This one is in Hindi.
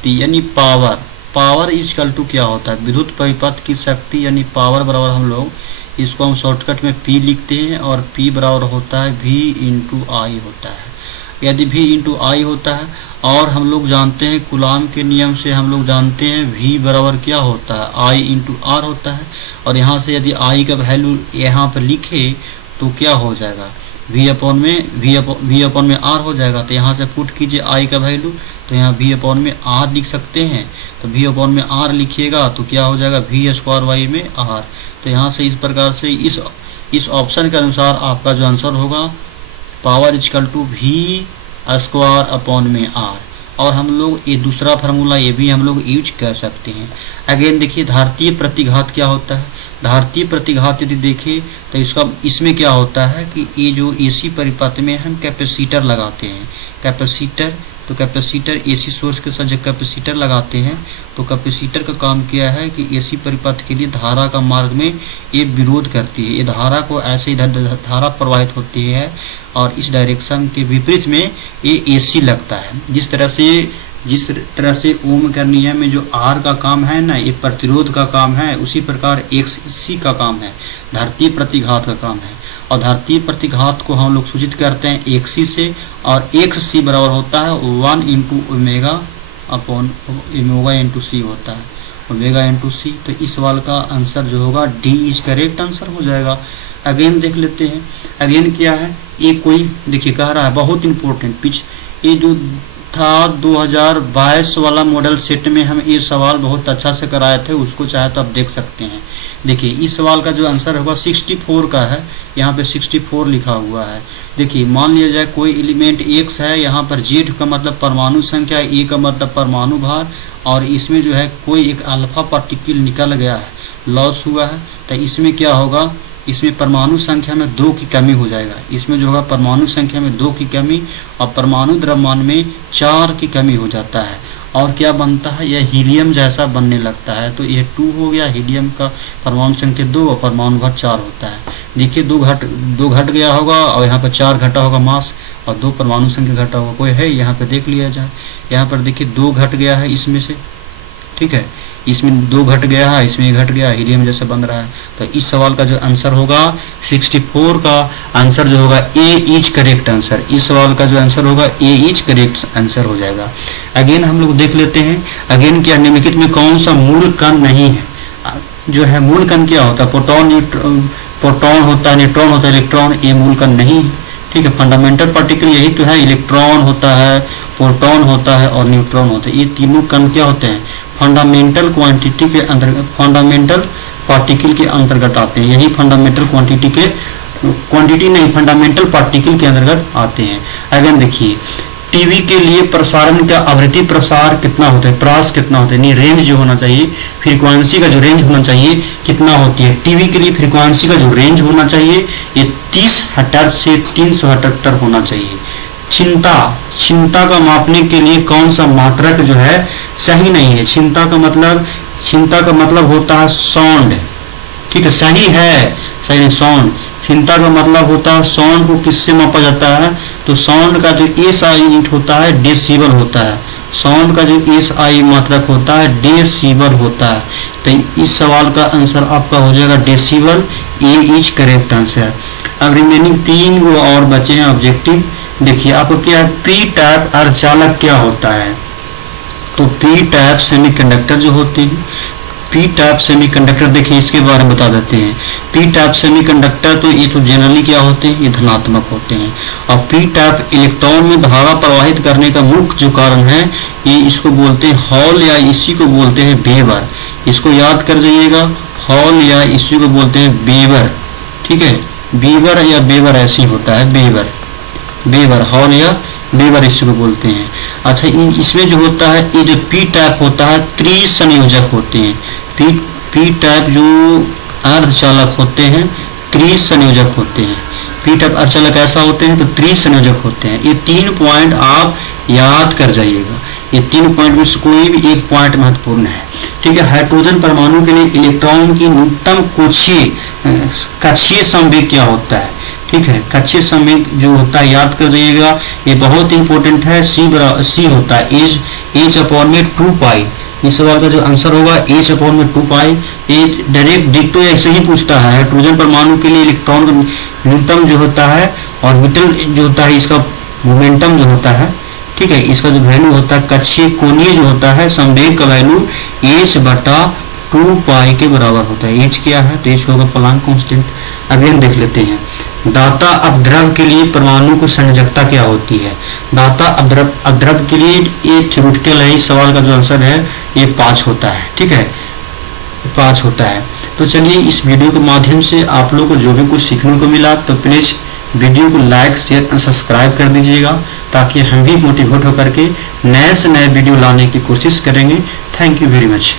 शक्ति यानी power, power is equal to क्या होता है, विद्युत परिपथ की शक्ति यानी पावर बराबर हम लोग इसको हम शॉर्टकट में P लिखते हैं और P बराबर होता है V इंटू आई होता है। यदि V इंटू आई होता है और हम लोग जानते हैं कूलाम के नियम से हम लोग जानते हैं V बराबर क्या होता है, I इंटू आर होता है। और यहाँ से यदि I का वैल्यू यहाँ पर लिखे तो क्या हो जाएगा, V अपॉन में R हो जाएगा। तो यहाँ से पुट कीजिए I का वैल्यू, तो यहाँ V अपॉन में R लिख सकते हैं। तो V अपॉन में R लिखिएगा तो क्या हो जाएगा, V स्क्वायर वाई में R। तो यहाँ से इस प्रकार से इस ऑप्शन के अनुसार आपका जो आंसर होगा power equal to V square upon में R। और हम लोग ये दूसरा फार्मूला ये भी हम लोग यूज कर सकते हैं। अगेन देखिए धारतीय प्रतिघात क्या होता है, धारतीय प्रतिघात यदि देखें तो इसमें क्या होता है कि ये जो एसी परिपथ में हम कैपेसिटर लगाते हैं, कैपेसिटर, तो कैपेसिटर एसी सोर्स के साथ जब कैपेसिटर लगाते हैं तो कैपेसिटर का काम क्या है कि एसी परिपथ के लिए धारा का मार्ग में ये विरोध करती है। ये धारा को ऐसे इधर धारा प्रवाहित होती है और इस डायरेक्शन के विपरीत में ये एसी लगता है। जिस तरह से ओम का नियम में जो आर का काम है ना, ये प्रतिरोध का काम है, उसी प्रकार एक्सी का काम है, धारतीय प्रतिघात का काम है। और धारतीय प्रतिघात को हम लोग सूचित करते हैं एक्सी से, और एक्स बराबर होता है 1 into omega upon omega into C होता है, ओमेगा इंटू सी। तो इस सवाल का आंसर जो होगा डी इज करेक्ट आंसर हो जाएगा। अगेन देख लेते हैं, अगेन क्या है, ये कोई देखिए कह रहा है बहुत इंपॉर्टेंट ये जो था 2022 वाला मॉडल सेट में हम ये सवाल बहुत अच्छा से कराए थे, उसको चाहे तो आप देख सकते हैं। देखिए इस सवाल का जो आंसर होगा 64 का है, यहाँ पे 64 लिखा हुआ है। देखिए मान लिया जाए कोई एलिमेंट x है, यहाँ पर z का मतलब परमाणु संख्या, e का मतलब परमाणु भार, और इसमें जो है कोई एक अल्फा पार्टिकल निकल गया है, लॉस हुआ है। तो इसमें क्या होगा, इसमें परमाणु संख्या में 2 की कमी हो जाएगा। इसमें जो होगा परमाणु संख्या में 2 की कमी और परमाणु द्रव्यमान में 4 की कमी हो जाता है। और क्या बनता है, यह हीलियम जैसा बनने लगता है। तो ये 2 हो गया, हीलियम का परमाणु संख्या 2 और परमाणु भार 4 होता है। देखिए 2 घट गया होगा और यहाँ पर 4 घटा होगा मास, और 2 परमाणु संख्या घटा होगा। कोई है यहाँ पे देख लिया जाए, यहाँ पर देखिए 2 घट गया है इसमें से, ठीक है, इसमें 2 घट गया है, इसमें घट गया, हीलियम जैसे बन रहा है। तो इस सवाल का जो आंसर होगा 64 का आंसर जो होगा ए इज करेक्ट आंसर। इस सवाल का जो आंसर होगा ए इज करेक्ट आंसर हो जाएगा। अगेन हम लोग देख लेते हैं, अगेन क्या निम्नलिखित में कौन सा मूल कण नहीं है। जो है मूल कण क्या होता है, प्रोटॉन होता है, न्यूट्रॉन होता है, इलेक्ट्रॉन, ये मूल कण नहीं है। ठीक है, फंडामेंटल पार्टिकल यही तो है, इलेक्ट्रॉन होता है, प्रोटॉन होता है और न्यूट्रॉन होता है। ये तीनों कण क्या होते हैं, फंडामेंटल क्वांटिटी के अंतर्गत, फंडामेंटल पार्टिकल के अंतर्गत आते हैं। यही फंडामेंटल क्वांटिटी नहीं, फंडामेंटल पार्टिकल के अंतर्गत आते हैं। अगेन देखिए टीवी के लिए प्रसारण का आवृत्ति प्रसार कितना होता है, प्रास कितना होता है, नहीं रेंज जो होना चाहिए, फ्रीक्वेंसी का जो रेंज होना चाहिए कितना होती है। टीवी के लिए फ्रीक्वेंसी का जो रेंज होना चाहिए ये 30 हर्ट्ज से 378 होना चाहिए। क्षमता का मापने के लिए कौन सा मात्रक जो है सही नहीं है। क्षमता का मतलब होता है साउंड, ठीक है, सही है, सही नहीं, साउंड। क्षमता का मतलब होता है साउंड को किससे मापा जाता है, तो साउंड का जो SI यूनिट होता है डेसिबल होता है। साउंड का जो SI मात्रक होता है डेसिबल होता है। तो इस सवाल का आंसर आपका हो जाएगा decibel, A is correct answer. अब रिमेनिंग 3 वो और बचे हैं ऑब्जेक्टिव। देखिए आपको क्या है, पी टाइप अर्धचालक क्या होता है, तो पी टाइप सेमीकंडक्टर जो होते हैं, पी टाइप सेमीकंडक्टर देखिए इसके बारे में बता देते हैं। पी टाइप सेमीकंडक्टर तो ये तो जनरली क्या होते हैं, ये धनात्मक होते हैं। और पी टाइप इलेक्ट्रॉन में धारा प्रवाहित करने का मुख्य जो कारण है, ये इसको बोलते हैं हॉल, या इसी को बोलते हैं वेबर। इसको याद कर जाइएगा, हॉल या इसी को बोलते हैं वेबर, ठीक है, वेबर या वेबर ऐसी होता है, वेबर हॉल या वेबर इसी को बोलते हैं। अच्छा इसमें जो होता है, ये जो पी टाइप होता है त्रिसंयोजक होते हैं। पी टाइप जो अर्धचालक होते हैं त्रिसंयोजक होते हैं। पी टाइप अर्धचालक ऐसा होते हैं तो त्रिसंयोजक होते हैं। ये 3 पॉइंट आप याद कर जाइएगा, ये 3 पॉइंट में से कोई भी एक पॉइंट महत्वपूर्ण है, ठीक है। हाइड्रोजन परमाणु के लिए इलेक्ट्रॉन की न्यूनतम कक्षीय संवेग क्या होता है, ठीक है। कक्षीय संवेग जो होता है याद कर जाइएगा, ये बहुत इंपॉर्टेंट है। सी होता है एच अपॉन में 2 पाई। इस सवाल का जो आंसर होगा एच अपॉन में 2 पाई। ये डायरेक्ट डिक्टो ऐसे ही पूछता है। हाइड्रोजन परमाणु के लिए इलेक्ट्रॉन का न्यूनतम जो होता है ऑर्बिटल जो होता है, इसका मोमेंटम जो होता है, ठीक है, इसका जो वैल्यू होता है कक्षीय कोणीय जो होता है संवेग का वैल्यू एच बटा 2 पाई के बराबर होता है। एच क्या है तो एच होगा प्लांक कांस्टेंट। अगेन देख लेते हैं, दाता अपद्रव के लिए परमाणु की संयोजकता क्या होती है। दाता अपद्रव के लिए ये थ्योरेटिकल है, इस सवाल का जो आंसर है ये 5 होता है, ठीक है, 5 होता है। तो चलिए इस वीडियो के माध्यम से आप लोग को जो भी कुछ सीखने को मिला तो प्लीज वीडियो को लाइक शेयर और सब्सक्राइब कर दीजिएगा, ताकि हम भी मोटिवेट होकर के नए से नए वीडियो लाने की कोशिश करेंगे। Thank you very much.